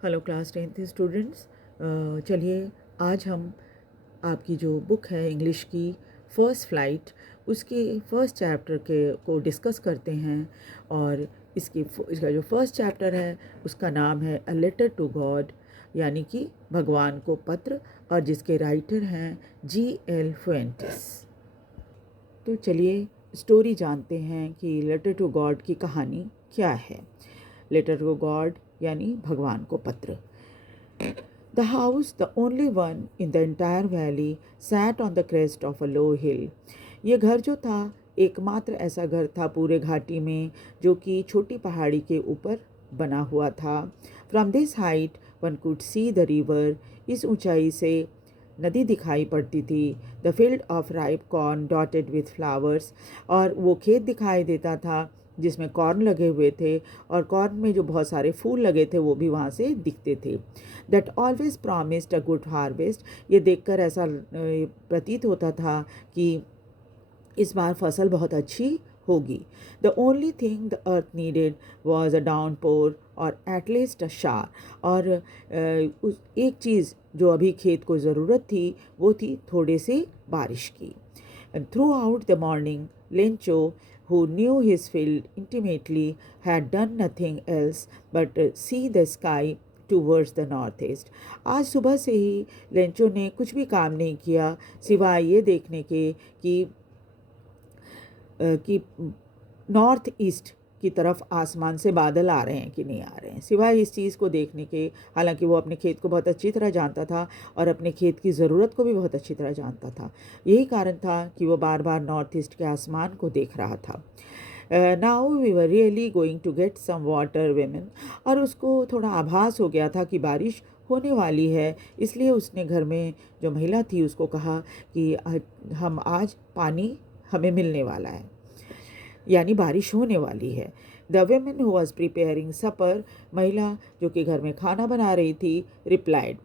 Hello class 10th students. चलिए आज हम आपकी जो बुक है इंग्लिश की फ़र्स्ट फ्लाइट उसके फर्स्ट चैप्टर के को डिस्कस करते हैं। और इसका जो फर्स्ट चैप्टर है उसका नाम है अ लेटर टू गॉड, यानी कि भगवान को पत्र, और जिसके राइटर हैं G.L. फुएंटेस। तो चलिए स्टोरी जानते हैं कि लेटर टू गॉड की कहानी क्या है। लेटर टू गॉड यानी भगवान को पत्र। The house, the only one in the entire valley, sat on the crest of a low hill. ये घर जो था एकमात्र ऐसा घर था पूरे घाटी में जो कि छोटी पहाड़ी के ऊपर बना हुआ था। From this height one could see the river. इस ऊंचाई से नदी दिखाई पड़ती थी। The field of ripe corn dotted with flowers. और वो खेत दिखाई देता था जिसमें कॉर्न लगे हुए थे, और कॉर्न में जो बहुत सारे फूल लगे थे वो भी वहाँ से दिखते थे। That always promised a good harvest. ये देखकर ऐसा प्रतीत होता था कि इस बार फसल बहुत अच्छी होगी। The only thing the earth needed was a downpour or at least अ शार। और एक चीज़ जो अभी खेत को ज़रूरत थी वो थी थोड़े से बारिश की। Through out the morning Lencho, who knew his field intimately, had done nothing else but see the sky towards the northeast. आज सुबह से ही लेंचो ने कुछ भी काम नहीं किया सिवाय ये देखने के कि नॉर्थ ईस्ट की तरफ आसमान से बादल आ रहे हैं कि नहीं आ रहे हैं, सिवाय इस चीज़ को देखने के। हालांकि वो अपने खेत को बहुत अच्छी तरह जानता था और अपने खेत की ज़रूरत को भी बहुत अच्छी तरह जानता था। यही कारण था कि वो बार बार नॉर्थ ईस्ट के आसमान को देख रहा था। Now we were really going to get some water women. और उसको थोड़ा आभास हो गया था कि बारिश होने वाली है, इसलिए उसने घर में जो महिला थी उसको कहा कि हम आज पानी हमें मिलने वाला है, यानी बारिश होने वाली है। The women who was preparing supper, महिला जो कि घर में खाना बना रही थी, रिप्लाइड,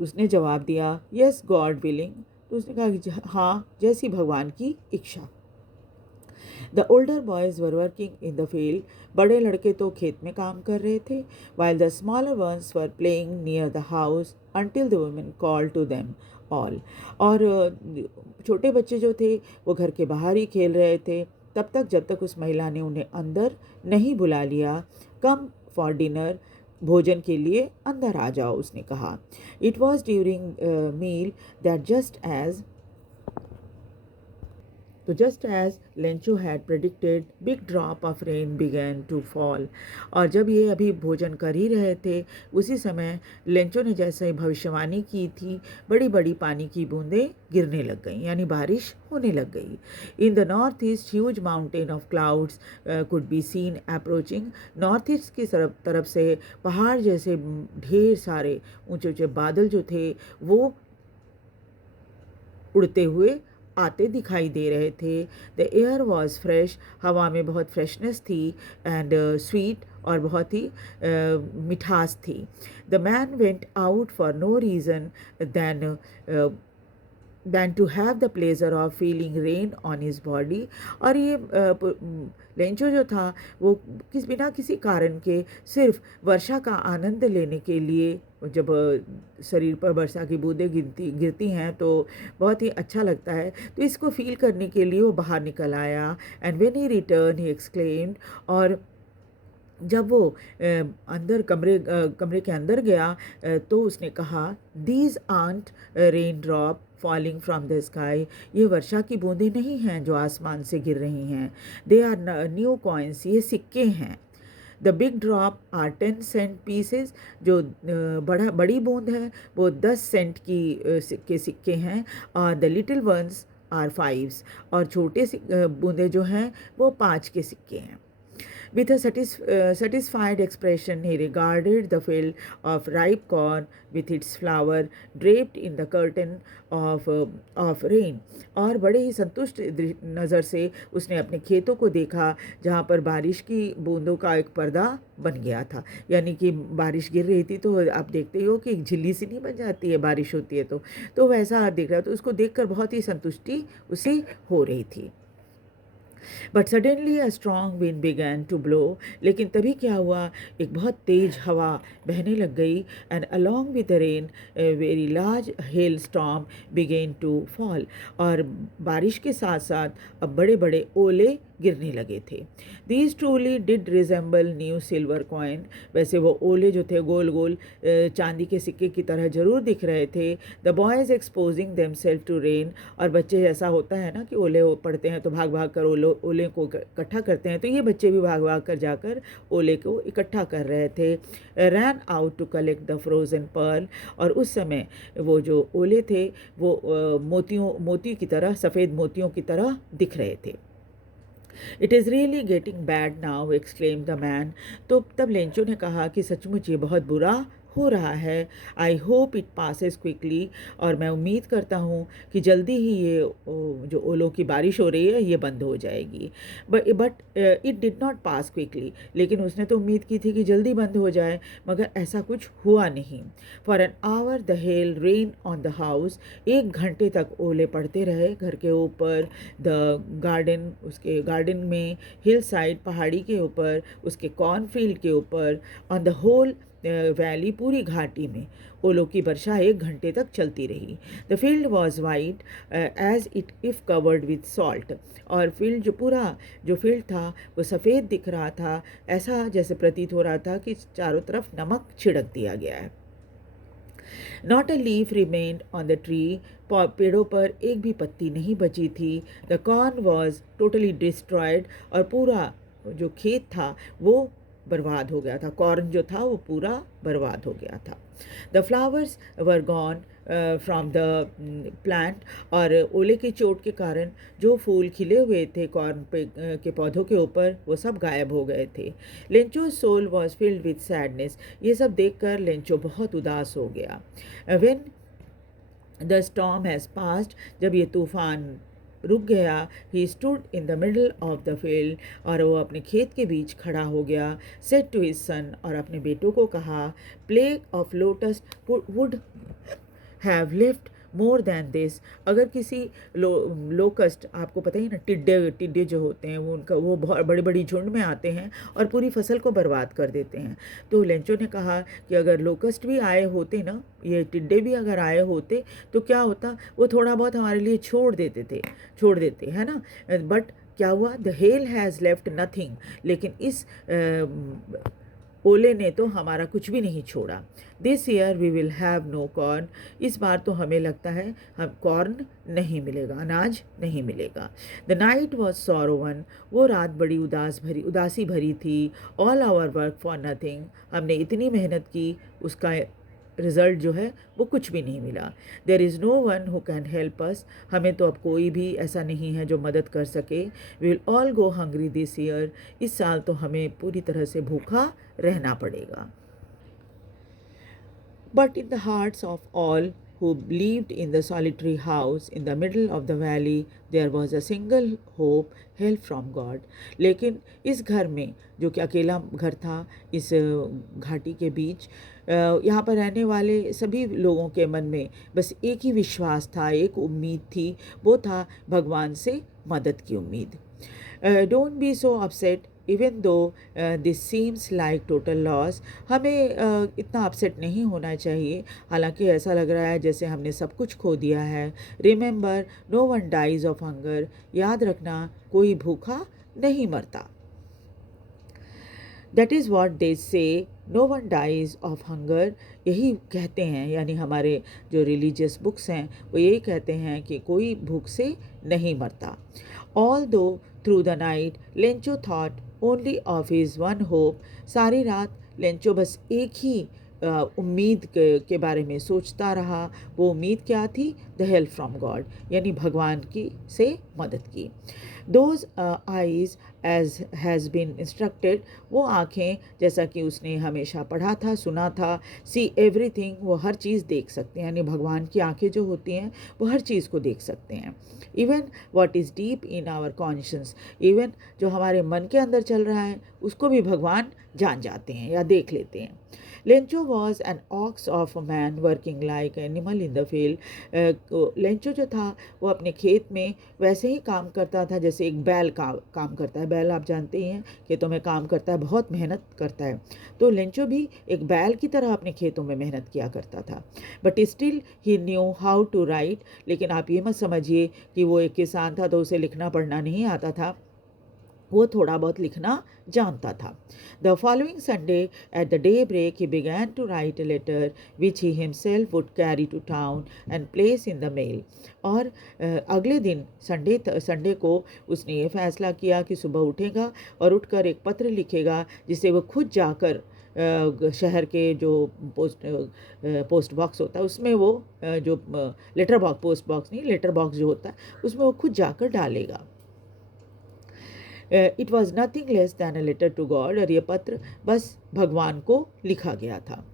उसने जवाब दिया, यस गॉड विलिंग। तो उसने कहा कि हाँ, जैसी भगवान की इच्छा। The older boys were working in the field. बड़े लड़के तो खेत में काम कर रहे थे, while the smaller ones were playing near the house until the women call to them all. और छोटे बच्चे जो थे वो घर के बाहर ही खेल रहे थे तब तक जब तक उस महिला ने उन्हें अंदर नहीं बुला लिया। कम फॉर डिनर, भोजन के लिए अंदर आ जाओ, उसने कहा। It was during meal that just as Lencho had predicted, big drop of rain began to fall. और जब ये अभी भोजन कर ही रहे थे उसी समय लेंचो ने जैसे भविष्यवाणी की थी, बड़ी बड़ी पानी की बूंदें गिरने लग गईं, यानी बारिश होने लग गई। In the north east huge mountain of clouds could be seen approaching. North east की तरफ से पहाड़ जैसे ढेर सारे ऊंचे ऊंचे बादल जो थे वो उड़ते हुए आते दिखाई दे रहे थे। द एयर वॉज फ्रेश, हवा में बहुत फ्रेशनेस थी, एंड स्वीट, और बहुत ही मिठास थी। The man went out for no reason than to have the pleasure of feeling rain on his body. और ये लेंचो जो था वो बिना किसी कारण के सिर्फ वर्षा का आनंद लेने के लिए, जब शरीर पर वर्षा की बूंदें गिरती हैं तो बहुत ही अच्छा लगता है, तो इसको फील करने के लिए वो बाहर निकल आया। And when he return he exclaimed, और जब वो कमरे के अंदर गया तो उसने कहा, these aren't rain drop falling from the sky. ये वर्षा की बूंदें नहीं हैं जो आसमान से गिर रही हैं, दे आर न्यू कॉइन्स, ये सिक्के हैं। The big drop are 10 cent pieces. जो बड़ी बूंद है वो 10 सेंट की सिक्के हैं, और द लिटिल वंस आर 5, और छोटे बूंदें जो हैं वो 5 के सिक्के हैं। With a satisfied expression, he regarded the field of ripe corn with its flower draped in the curtain of rain. और बड़े ही संतुष्ट नज़र से उसने अपने खेतों को देखा जहाँ पर बारिश की बूंदों का एक पर्दा बन गया था, यानी कि बारिश गिर रही थी तो आप देखते ही हो कि एक झिल्ली सी नहीं बन जाती है बारिश होती है तो वैसा देख रहा, तो उसको देखकर बहुत ही संतुष्टि उसे हो रही थी। But suddenly a strong wind began to blow, लेकिन तभी क्या हुआ, एक बहुत तेज हवा बहने लग गई, and along with the rain very large hail storm began to fall, और बारिश के साथ साथ अब बड़े बड़े ओले गिरने लगे थे। These truly did resemble new silver coin, वैसे वो ओले जो थे गोल गोल चांदी के सिक्के की तरह ज़रूर दिख रहे थे। The boys exposing themselves to rain, और बच्चे ऐसा होता है ना कि ओले पड़ते हैं तो भाग भाग कर ओले को इकट्ठा करते हैं, तो ये बच्चे भी भाग भाग कर जाकर ओले को इकट्ठा कर रहे थे। Ran out to collect the frozen pearl, और उस समय वो जो ओले थे वो मोती की तरह, सफ़ेद मोतियों की तरह दिख रहे थे। It is really getting bad now, exclaim the man. तो तब लेंचो ने कहा कि सचमुच ये बहुत बुरा हो रहा है। I hope it passes quickly, और मैं उम्मीद करता हूँ कि जल्दी ही ये जो ओलों की बारिश हो रही है ये बंद हो जाएगी। But it did not pass quickly, लेकिन उसने तो उम्मीद की थी कि जल्दी बंद हो जाए, मगर ऐसा कुछ हुआ नहीं। For an hour the hell rain on the house, 1 घंटे तक ओले पड़ते रहे घर के ऊपर। द गार्डन, उसके गार्डन में, हिल साइड, पहाड़ी के ऊपर, उसके कॉर्नफील्ड के ऊपर, ऑन द होल वैली, पूरी घाटी में ओलों की वर्षा 1 घंटे तक चलती रही। The field was white as it if covered with salt, और फील्ड जो फील्ड था वो सफ़ेद दिख रहा था, ऐसा जैसे प्रतीत हो रहा था कि चारों तरफ नमक छिड़क दिया गया है। Not a leaf remained on the tree, पेड़ों पर एक भी पत्ती नहीं बची थी। The corn was totally destroyed, और पूरा जो खेत था वो बर्बाद हो गया था, कॉर्न जो था वो पूरा बर्बाद हो गया था। The flowers were gone from the plant, और ओले की चोट के कारण जो फूल खिले हुए थे कॉर्न के पौधों के ऊपर वो सब गायब हो गए थे। Lencho soul was filled with sadness, ये सब देखकर लेंचो बहुत उदास हो गया। When the storm has passed, जब ये तूफान रुक गया, he stood in the middle of the field, और वो अपने खेत के बीच खड़ा हो गया। सेड टू हिज सन, और अपने बेटों को कहा, plague of lotus would have lift more than this, अगर किसी लोकस्ट, आपको पता ही ना, टिड्डे जो होते हैं वो बहुत बड़ी बड़ी झुंड में आते हैं और पूरी फसल को बर्बाद कर देते हैं। तो लेंचो ने कहा कि अगर लोकस्ट भी आए होते ना, ये टिड्डे भी अगर आए होते तो क्या होता, वो थोड़ा बहुत हमारे लिए छोड़ देते है ना। बट क्या हुआ, the hell has left nothing, लेकिन इस ओले ने तो हमारा कुछ भी नहीं छोड़ा। This year we will have no corn, इस बार तो हमें लगता है हम कॉर्न नहीं मिलेगा, अनाज नहीं मिलेगा। द नाइट वॉज सॉरोवन, वो रात बड़ी उदासी भरी थी। All our work for nothing, हमने इतनी मेहनत की, उसका रिज़ल्ट जो है वो कुछ भी नहीं मिला। There is no one who can help us, हमें तो अब कोई भी ऐसा नहीं है जो मदद कर सके। We will all go hungry this year, इस साल तो हमें पूरी तरह से भूखा रहना पड़ेगा। But in the hearts of all who lived in the solitary house in the middle of the valley, there was a single hope, help from God. लेकिन इस घर में, जो कि अकेला घर था इस घाटी के बीच, यहाँ पर रहने वाले सभी लोगों के मन में बस एक ही विश्वास था, एक उम्मीद थी, वो था भगवान से मदद की उम्मीद। Don't be so upset even though this seems like total loss, हमें इतना अपसेट नहीं होना चाहिए, हालांकि ऐसा लग रहा है जैसे हमने सब कुछ खो दिया है। Remember no one dies of hunger, याद रखना कोई भूखा नहीं मरता। That is what they say, no one dies of hunger, यही कहते हैं, यानी हमारे जो रिलीजियस बुक्स हैं वो यही कहते हैं कि कोई भूख से नहीं मरता। ऑल दो through the night Lencho thought only of his one hope, सारी रात लेंचो बस एक ही उम्मीद के बारे में सोचता रहा। वो उम्मीद क्या थी, द हेल्प फ्रॉम गॉड, यानी भगवान की से मदद की। Those eyes as has been instructed, वो आँखें, जैसा कि उसने हमेशा पढ़ा था, सुना था, सी एवरीथिंग, वो हर चीज़ देख सकते हैं, यानी भगवान की आँखें जो होती हैं वो हर चीज़ को देख सकते हैं। Even what is deep in our conscious, even जो हमारे मन के अंदर चल रहा है उसको भी भगवान जान जाते हैं या देख लेते हैं। Lencho was an ox of a man working like animal in the field, Lencho जो था वो अपने खेत में वैसे ही काम करता था जैसे जैसे एक बैल का काम करता है। बैल आप जानते ही हैं, खेतों में काम करता है, बहुत मेहनत करता है। तो लेंचो भी एक बैल की तरह अपने खेतों में मेहनत किया करता था। But still he knew how to write, लेकिन आप ये मत समझिए कि वो एक किसान था तो उसे लिखना पढ़ना नहीं आता था, वो थोड़ा बहुत लिखना जानता था। The following Sunday at the day break he began to write a letter which he himself would carry to town and place in the mail. और अगले दिन संडे को उसने ये फैसला किया कि सुबह उठेगा और उठकर एक पत्र लिखेगा जिसे वो खुद जाकर शहर के जो पोस्ट बॉक्स होता है उसमें वो जो लेटर बॉक्स, पोस्ट बॉक्स नहीं, लेटर बॉक्स जो होता है उसमें वो खुद जाकर डालेगा। It was nothing less than a letter to God, और ये पत्र बस भगवान को लिखा गया था।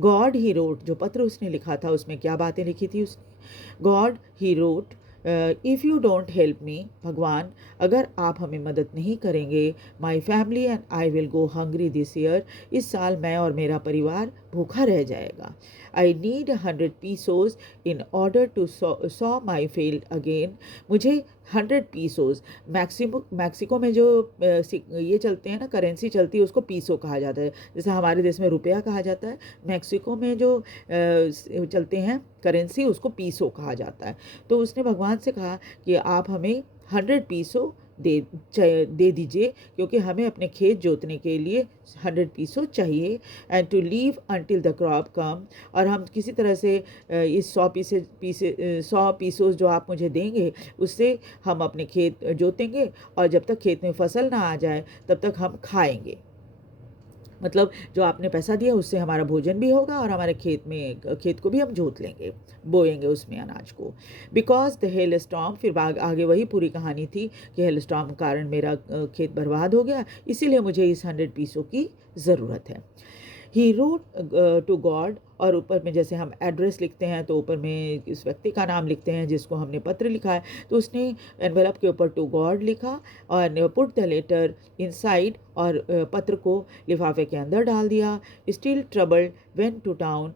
गॉड ही रोट, जो पत्र उसने लिखा था उसमें क्या बातें लिखी थी उसने? God he wrote, if you don't help me, भगवान अगर आप हमें मदद नहीं करेंगे, my family and I will go hungry this year, इस साल मैं और मेरा परिवार भूखा रह जाएगा। I need 100 pesos in order to sow my field again, मुझे 100 पीसोज, मैक्सिको में जो ये चलते हैं ना, करेंसी चलती है, उसको पीसो कहा जाता है। जैसे हमारे देश में रुपया कहा जाता है, मैक्सिको में जो चलते हैं करेंसी उसको पीसो कहा जाता है। तो उसने भगवान से कहा कि आप हमें 100 पीसो दे दीजिए, क्योंकि हमें अपने खेत जोतने के लिए 100 पीसो चाहिए। And to live until the crop come, और हम किसी तरह से इस 100 पीसों जो आप मुझे देंगे उससे हम अपने खेत जोतेंगे, और जब तक खेत में फसल ना आ जाए तब तक हम खाएंगे। मतलब जो आपने पैसा दिया उससे हमारा भोजन भी होगा और हमारे खेत को भी हम जोत लेंगे, बोएंगे उसमें अनाज को। बिकॉज द हेल स्टॉर्म, फिर आगे वही पूरी कहानी थी कि हेल स्टॉर्म के कारण मेरा खेत बर्बाद हो गया, इसीलिए मुझे इस 100 पीसों की ज़रूरत है। ही रोट टू गॉड, और ऊपर में जैसे हम एड्रेस लिखते हैं तो ऊपर में इस व्यक्ति का नाम लिखते हैं जिसको हमने पत्र लिखा है, तो उसने एनवेलप के ऊपर टू गॉड लिखा और पुट द लेटर इनसाइड, और पत्र को लिफाफे के अंदर डाल दिया। Still troubled went to town,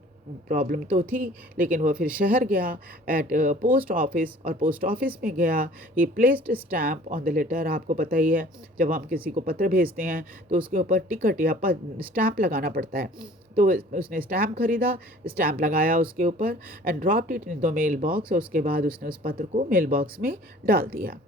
problem तो थी लेकिन वह फिर शहर गया। एट पोस्ट ऑफिस, और पोस्ट ऑफिस में गया। He placed stamp on the letter, आपको पता ही है जब हम किसी को पत्र भेजते हैं तो उसके ऊपर टिकट या स्टैम्प लगाना पड़ता है, तो उसने स्टैम्प खरीदा, स्टैम्प लगाया उसके ऊपर, and dropped it in the mail box, और उसके बाद उसने उस पत्र को मेल बॉक्स में डाल दिया।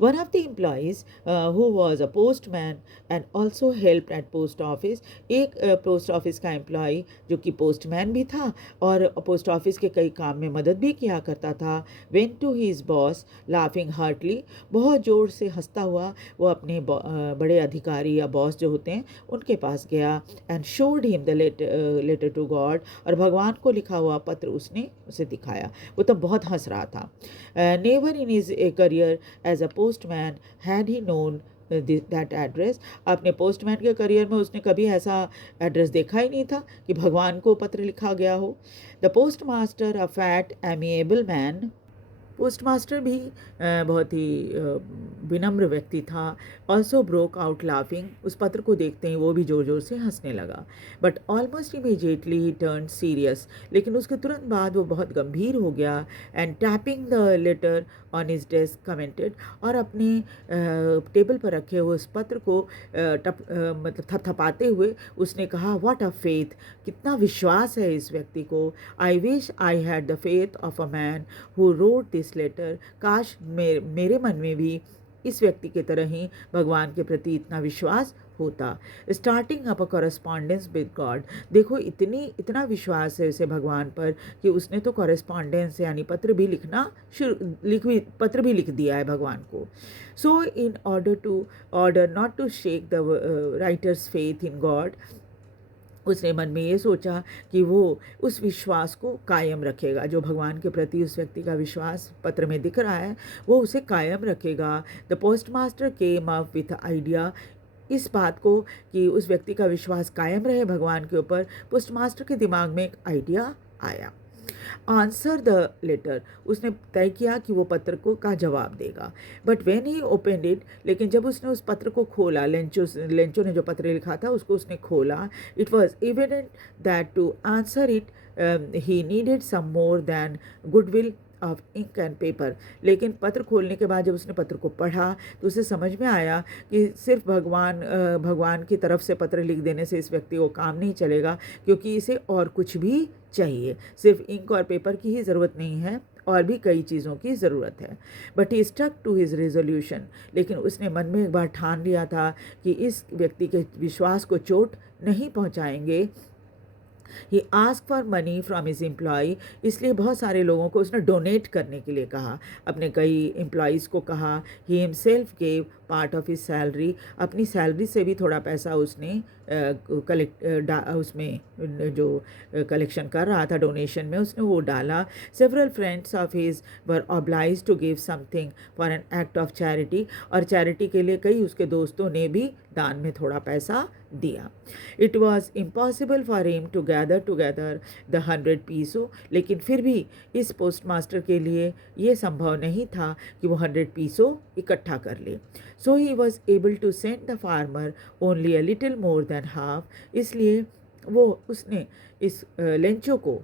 One of the employees who was a postman and also helped at post office, एक पोस्ट ऑफिस का एम्प्लॉय जो कि पोस्टमैन भी था और पोस्ट ऑफिस के कई काम में मदद भी किया करता था, went to his boss laughing heartily, बहुत ज़ोर से हंसता हुआ वो अपने बड़े अधिकारी या बॉस जो होते हैं उनके पास गया, and showed him the letter to God, और भगवान को लिखा हुआ पत्र उसने उसे दिखाया। वो तब बहुत हंस रहा था। Never in his career as a postman had he known that address, अपने पोस्टमैन के करियर में उसने कभी ऐसा एड्रेस देखा ही नहीं था कि भगवान को पत्र लिखा गया हो। The post master, a fat amiable man, post master भी बहुत ही विनम्र व्यक्ति था। ऑल्सो ब्रोक आउट लाफिंग, उस पत्र को देखते ही वो भी ज़ोर ज़ोर से हंसने लगा। But almost immediately he turn serious, लेकिन उसके तुरंत बाद वो बहुत गंभीर हो गया। And tapping the later on his desk commented, और अपने टेबल पर रखे हुए उस पत्र को मतलब थपथपाते हुए उसने कहा, व्हाट अ फेथ, कितना विश्वास है इस व्यक्ति को। I wish I had the faith of a man who wrote this letter, काश मेरे मन में भी इस व्यक्ति की तरह ही भगवान के प्रति इतना विश्वास होता। Starting up a correspondence with God, देखो इतना विश्वास है उसे भगवान पर कि उसने तो कॉरेस्पॉन्डेंस यानी पत्र भी लिख दिया है भगवान को। So in order not to shake the writer's faith in God, उसने मन में ये सोचा कि वो उस विश्वास को कायम रखेगा, जो भगवान के प्रति उस व्यक्ति का विश्वास पत्र में दिख रहा है वो उसे कायम रखेगा। The post master came up with idea, इस बात को कि उस व्यक्ति का विश्वास कायम रहे भगवान के ऊपर, पोस्ट मास्टर के दिमाग में एक आइडिया आया। आंसर द लेटर, उसने तय किया कि वो पत्र को का जवाब देगा। But when he opened it, लेकिन जब उसने उस पत्र को खोला, लेंचो ने जो पत्र लिखा था उसको उसने खोला, it was evident that to answer it he needed some more than goodwill of ink and paper. लेकिन पत्र खोलने के बाद जब उसने पत्र को पढ़ा तो उसे समझ में आया कि सिर्फ भगवान की तरफ से पत्र लिख देने से इस व्यक्ति को काम नहीं चलेगा, क्योंकि इसे और कुछ भी चाहिए। सिर्फ इंक और पेपर की ही ज़रूरत नहीं है, और भी कई चीज़ों की ज़रूरत है। But he stuck to his resolution. लेकिन उसने मन में एक बार ठान लिया था कि इस व्यक्ति के विश्वास को चोट नहीं पहुंचाएंगे। He ask for money from his employ. इसलिए बहुत सारे लोगों को उसने डोनेट करने के लिए कहा, अपने कई एम्प्लॉयज़ को कहा। He himself gave part of his salary. अपनी सैलरी से भी थोड़ा पैसा उसने उसमें जो कलेक्शन कर रहा था डोनेशन में, उसने वो डाला। Several friends of his were obliged to give something for an act of charity. और चैरिटी के लिए कई उसके दोस्तों ने भी दान में थोड़ा पैसा दिया। It was impossible for him to gather together the 100 peso. लेकिन फिर भी इस पोस्ट मास्टर के लिए ये संभव नहीं था कि वो 100 पीसो इकट्ठा कर ले। So he was able to send the farmer only a little more than half. इसलिए उसने इस लेंचो को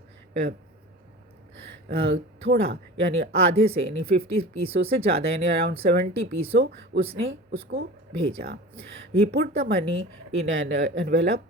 थोड़ा यानी आधे से, यानी 50 पीसों से ज़्यादा, यानी अराउंड 70 पीसों उसने उसको भेजा। He put the money in an envelope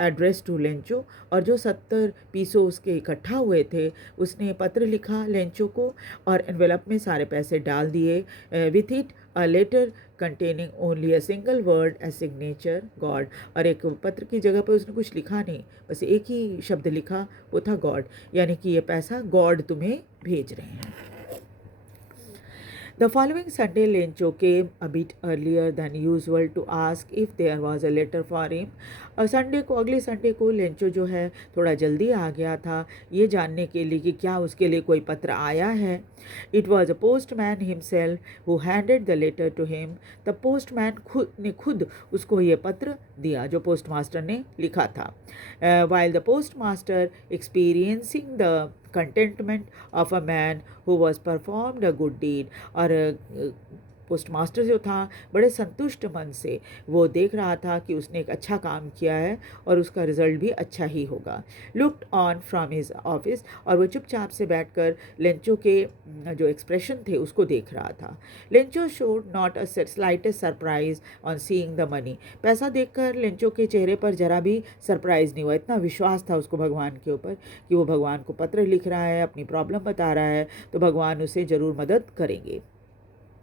address to Lencho. और जो 70 पीसों उसके इकट्ठा हुए थे, उसने पत्र लिखा लेंचो को और एनवेलप में सारे पैसे डाल दिए। With it a letter containing only a single word a signature God. और एक पत्र की जगह पर उसने कुछ लिखा नहीं, बस एक ही शब्द लिखा, वो था गॉड, यानी कि ये पैसा गॉड तुम्हें भेज रहे हैं। The following Sunday, Lencho came a bit earlier than usual to ask if there was a letter for him. अगले संडे को लेंचो जो है थोड़ा जल्दी आ गया था ये जानने के लिए कि क्या उसके लिए कोई पत्र आया है। It was a postman himself who handed the letter to him. The postman खुद उसको ये पत्र दिया जो पोस्ट मास्टर ने लिखा था। While the postmaster experiencing the contentment of a man who was performed a good deed। और पोस्ट मास्टर जो था बड़े संतुष्ट मन से वो देख रहा था कि उसने एक अच्छा काम किया है और उसका रिजल्ट भी अच्छा ही होगा। Looked on from his office. और वो चुपचाप से बैठकर लेंचो के जो एक्सप्रेशन थे उसको देख रहा था। Lencho showed not a slightest surprise on seeing the money. पैसा देखकर लेंचो के चेहरे पर जरा भी सरप्राइज नहीं हुआ। इतना विश्वास था उसको भगवान के ऊपर कि वो भगवान को पत्र लिख रहा है, अपनी प्रॉब्लम बता रहा है, तो भगवान उसे ज़रूर मदद करेंगे।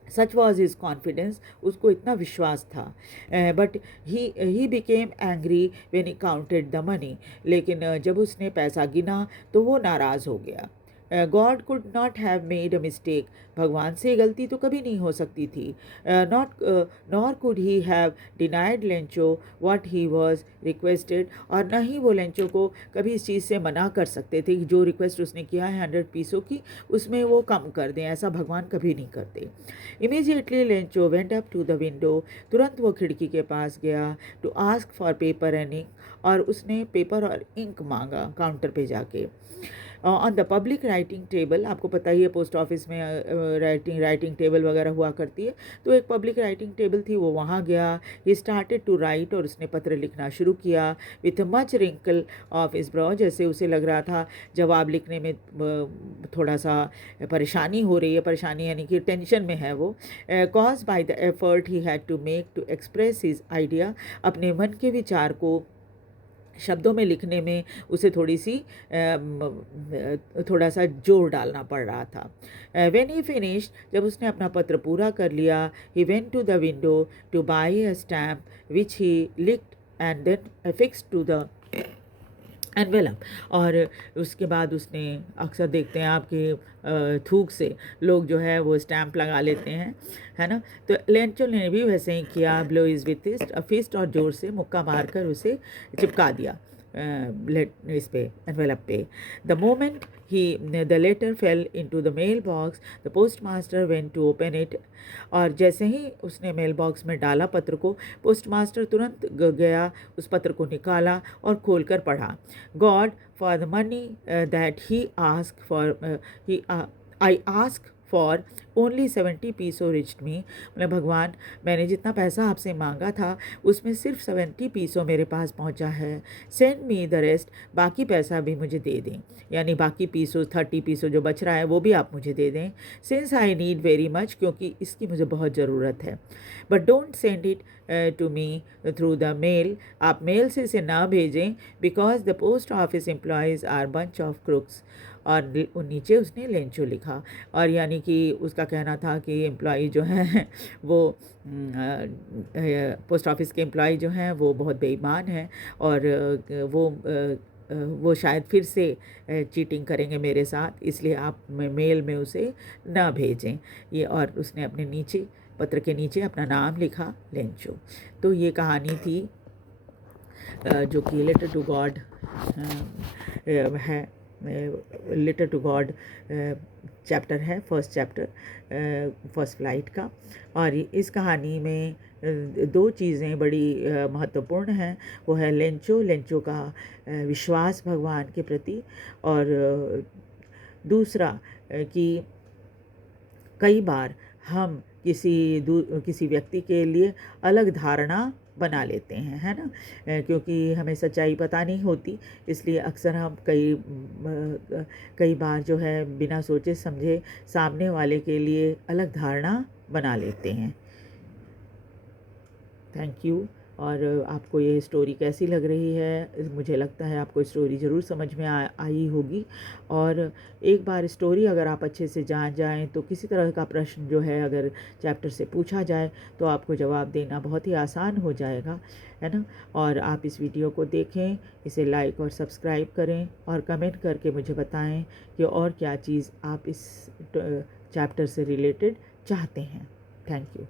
सच वॉज हिज कॉन्फिडेंस। उसको इतना विश्वास था। But he became angry when he counted the money. लेकिन जब उसने पैसा गिना तो वो नाराज़ हो गया। God could not have made a mistake. भगवान से गलती तो कभी नहीं हो सकती थी। Nor could he have denied Lencho what he was requested. और न ही वो लेंचो को कभी इस चीज़ से मना कर सकते थे कि जो रिक्वेस्ट उसने किया है 100 पीसों की उसमें वो कम कर दें। ऐसा भगवान कभी नहीं करते। Immediately Lencho went up to the window. तुरंत वो खिड़की के पास गया to ask for paper and ink. और उसने पेपर और इंक मांगा काउंटर पे जाके। On the public writing table, आपको पता ही है पोस्ट ऑफिस में राइटिंग टेबल वगैरह हुआ करती है, तो एक पब्लिक राइटिंग टेबल थी, वो वहाँ गया। He started to write. और उसने पत्र लिखना शुरू किया with much wrinkle of his brow. जैसे उसे लग रहा था जवाब लिखने में थोड़ा सा परेशानी हो रही है, परेशानी यानी कि टेंशन में है वो। Cause by the effort he had to make to express his idea. अपने मन के विचार को शब्दों में लिखने में उसे थोड़ा सा जोर डालना पड़ रहा था। व्हेन ही फिनिश्ड, जब उसने अपना पत्र पूरा कर लिया, he went to the window to buy a stamp which he licked and then affixed to the envelope. और उसके बाद उसने, अक्सर देखते हैं आपके थूक से लोग जो है वो स्टैम्प लगा लेते हैं, है ना, तो लेंचो ने भी वैसे ही किया। ब्लो इज विथ फिस्ट, और जोर से मुक्का मारकर उसे चिपका दिया इस पे एनवेलप पे। The moment the letter fell into the mailbox, the postmaster went to open it। और जैसे ही उसने मेल बॉक्स में डाला पत्र को, पोस्टमास्टर तुरंत गया, उस पत्र को निकाला और खोलकर पढ़ा। God for the money that he ask for I ask for only 70 pesos reached me. मतलब भगवान, मैंने जितना पैसा आपसे मांगा था उसमें सिर्फ 70 पीसो मेरे पास पहुंचा है। सेंड मी द रेस्ट, बाकी पैसा भी मुझे दे दें, यानी बाकी पीसो 30 पीसो जो बच रहा है वो भी आप मुझे दे दें। Since I need very much, क्योंकि इसकी मुझे बहुत ज़रूरत है। But don't send it to me through the mail, आप मेल से इसे ना भेजें, because the post office employees are bunch of crooks. और नीचे उसने लेंचो लिखा, और यानी कि उसका कहना था कि एम्प्लॉय जो हैं वो पोस्ट ऑफिस के एम्प्लॉय जो हैं वो बहुत बेईमान हैं, और वो शायद फिर से चीटिंग करेंगे मेरे साथ, इसलिए आप मेल में उसे ना भेजें। ये, और उसने अपने नीचे पत्र के नीचे अपना नाम लिखा, लेंचो। तो ये कहानी थी जो कि लेटर टू गॉड है, लेटर टू गॉड चैप्टर है, फर्स्ट चैप्टर फर्स्ट फ्लाइट का। और इस कहानी में दो चीज़ें बड़ी महत्वपूर्ण हैं। वो है लेंचो का विश्वास भगवान के प्रति, और दूसरा कि कई बार हम किसी व्यक्ति के लिए अलग धारणा बना लेते हैं, है ना, क्योंकि हमें सच्चाई पता नहीं होती, इसलिए अक्सर हम कई बार जो है बिना सोचे समझे सामने वाले के लिए अलग धारणा बना लेते हैं। Thank you. और आपको ये स्टोरी कैसी लग रही है? मुझे लगता है आपको स्टोरी ज़रूर समझ में आई होगी। और एक बार स्टोरी अगर आप अच्छे से जान जाएं तो किसी तरह का प्रश्न जो है अगर चैप्टर से पूछा जाए तो आपको जवाब देना बहुत ही आसान हो जाएगा, है ना। और आप इस वीडियो को देखें, इसे लाइक और सब्सक्राइब करें, और कमेंट करके मुझे बताएं कि और क्या चीज़ आप इस चैप्टर से रिलेटेड चाहते हैं। Thank you.